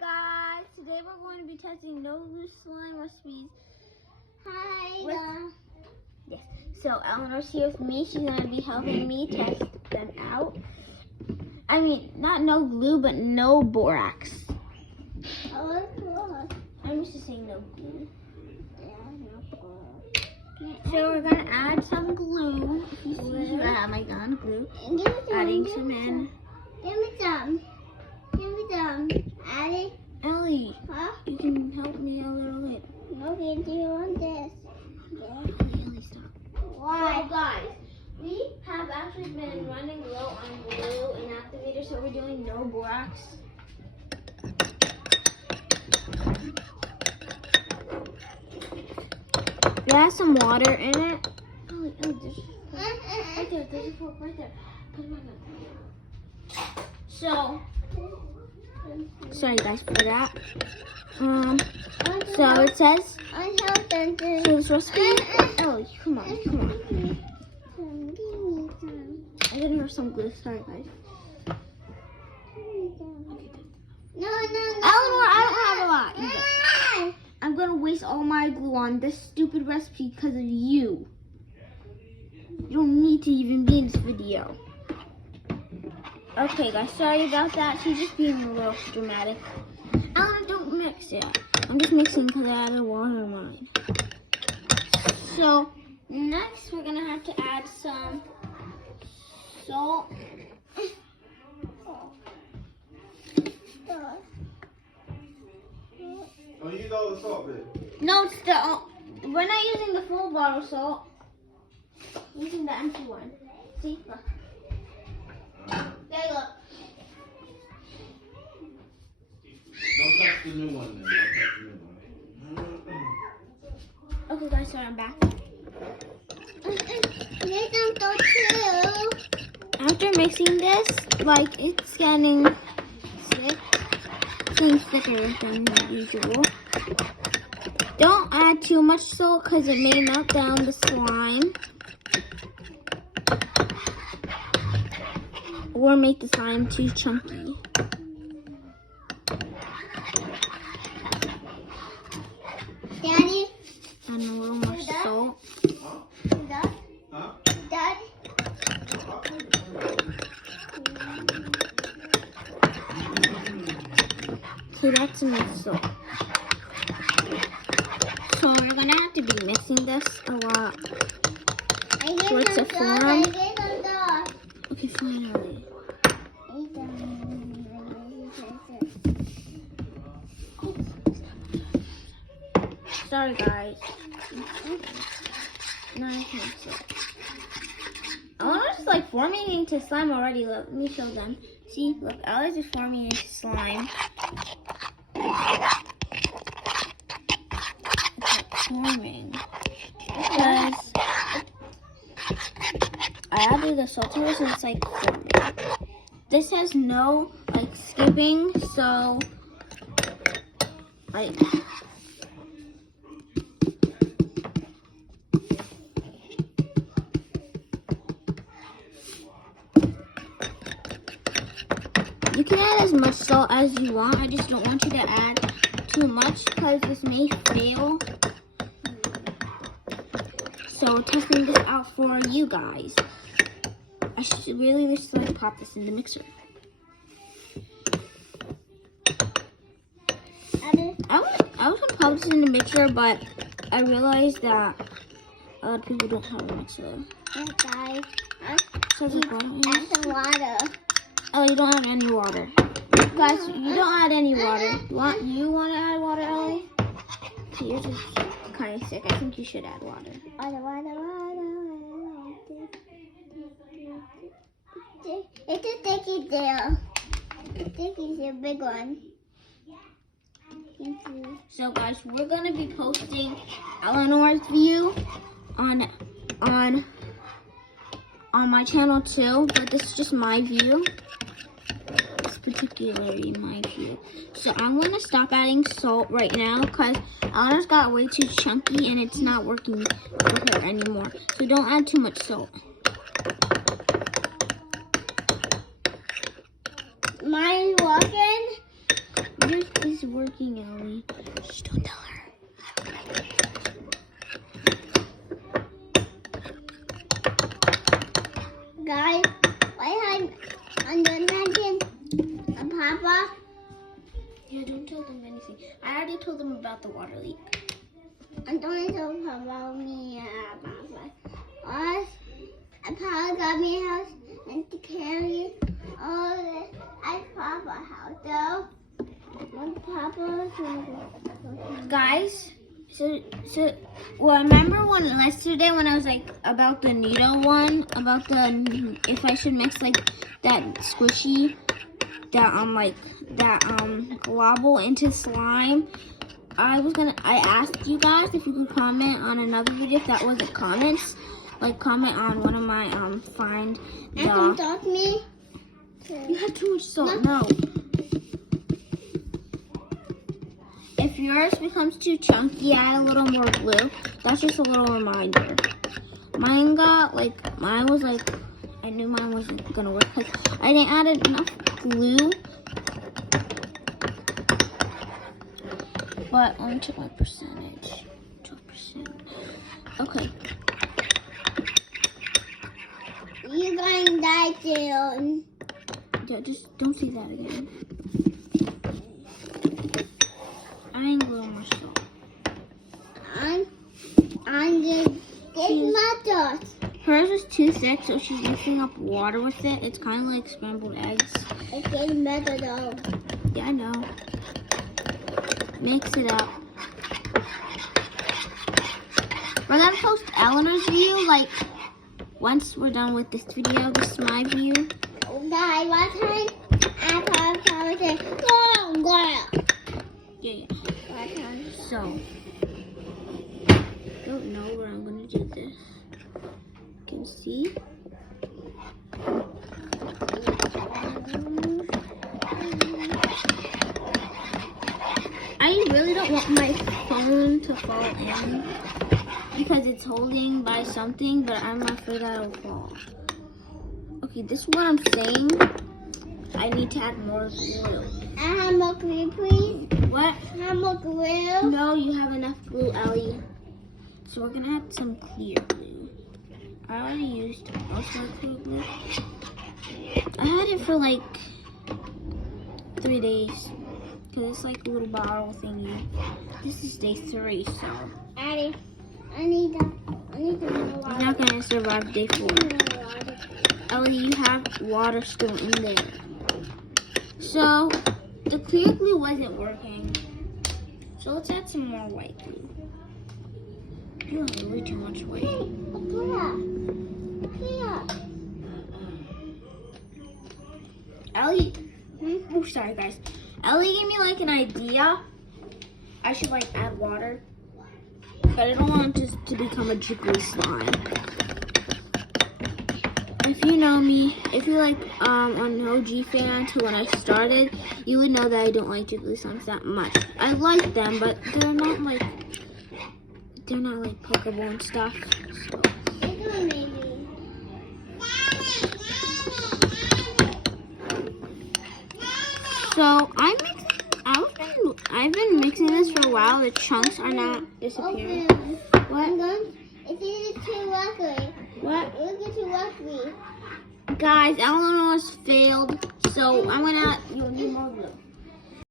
guys, today we're going to be testing no glue slime recipes. Hi. Yes, so Eleanor's here with me. She's going to be helping me test them out. I mean, not no glue, but no borax. I'm used to saying no glue. So we're going to add some glue. You see, I have my gun, glue. Adding some in. Give me some. Add it. Ellie, Huh? you can help me a little bit. Okay, do you want this? Ellie, stop. Why? So guys, we have actually been running low on glue and activator, so we're doing no borax. It has some water in it. Ellie, there's a fork right there. Put it right there. So, sorry guys for that. So it says, so this recipe, Ellie, come on. I didn't have some glue, sorry guys. No. Eleanor, I don't have a lot either. I'm gonna waste all my glue on this stupid recipe because of you. You don't need to even be in this video. Okay guys, sorry about that. She's just being a little dramatic. Eleanor, don't mix it. I'm just mixing because I added water in mine. So next we're gonna have to add some salt. Oh, you use all the salt, babe. No, it's the we're not using the full bottle salt. We're using the empty one. See, look. There you go. Don't touch the new one, then. Don't touch the new one. Okay, guys, sorry, I'm back. After mixing this, like it's getting thick, thicker than usual. Don't add too much salt because it may melt down the slime or make the slime too chunky. Daddy? And a little more salt. Huh? Daddy? So that's enough salt. So we're gonna have to be mixing this a lot. For it to form. Okay, finally. Sorry guys. No, I can't see. Eleanor's like forming into slime already. Look, let me show them. See, look, Eleanor's is forming into slime. It's forming. Because I added the saltiness and it's like forming. This has no like skipping, so like you can add as much salt as you want. I just don't want you to add too much because this may fail. So testing this out for you guys. I should really wish to like pop this in the mixer. I was gonna pop this in the mixer, but I realized that a lot of people don't have a mixer. Guys, So the bottom add is- some water. Oh, you don't add any water. Guys, you don't add any water. You want to add water, Ellie? So yours is kind of sick. I think you should add water. Water. It's a sticky there. Sticky's a big one. Thank you. So guys, we're gonna be posting Eleanor's view on my channel too, but this is just my view. It's particularly my view. So I'm gonna stop adding salt right now because Eleanor's got way too chunky and it's not working for her anymore. So don't add too much salt. Mine walking? Yours is is working, Ellie. Just don't tell her. Guys, why I'm mention Papa? Yeah, don't tell them anything. I already told them about the water leak. And don't tell Papa about me and Papa. Us, and Papa got me a house and to carry all this at Papa's house. So, when Papa's Guys, so remember when yesterday when I was like about the needle one, about the if I should mix like that squishy, that wobble into slime. I asked you guys if you could comment on another video if that wasn't comments. Like comment on one of my find the. and taught me. You have too much salt. No. If yours becomes too chunky, add a little more glue. That's just a little reminder. Mine was like, I knew mine wasn't gonna work because I didn't add enough glue. But only to my percentage. 12%. Okay. You're going to die soon. Yeah, just don't say that again. I need a little more salt. I'm just getting my dust. Hers is too thick, so she's mixing up water with it. It's kind of like scrambled eggs. It's getting better though. Yeah, I know. Mix it up. We're gonna post Eleanor's view, like, once we're done with this video. This is my view. Guys, one time I Papa said, go. Yeah. One time. So, don't know where I'm gonna do this. You can see. I really don't want my phone to fall in because it's holding by something, but I'm afraid it'll fall. Okay, this is what I'm saying. I need to add more glue. I have more glue, please. What? I have more glue. No, you have enough glue, Ellie. So we're gonna add some clear glue. I already used most of the clear glue. I had it for like 3 days. Cause it's like a little bottle thingy. This is day 3, so. Addy, I need more You're water. not gonna survive day 4. Ellie, you have water still in there. So, the clear glue wasn't working. So let's add some more white glue. You have way too much white. Clear. Ellie, oh sorry guys. Ellie gave me like an idea. I should like add water. But I don't want it to become a jiggly slime. If you know me, if you're like an OG fan to when I started, you would know that I don't like jiggly slimes that much. I like them, but they're not like pokeable and stuff. So I've been mixing this for a while. The chunks are not disappearing. What? It's either too rocky. What? It's too rocky. Guys, Eleanor's failed, so I'm gonna. You'll need more glue.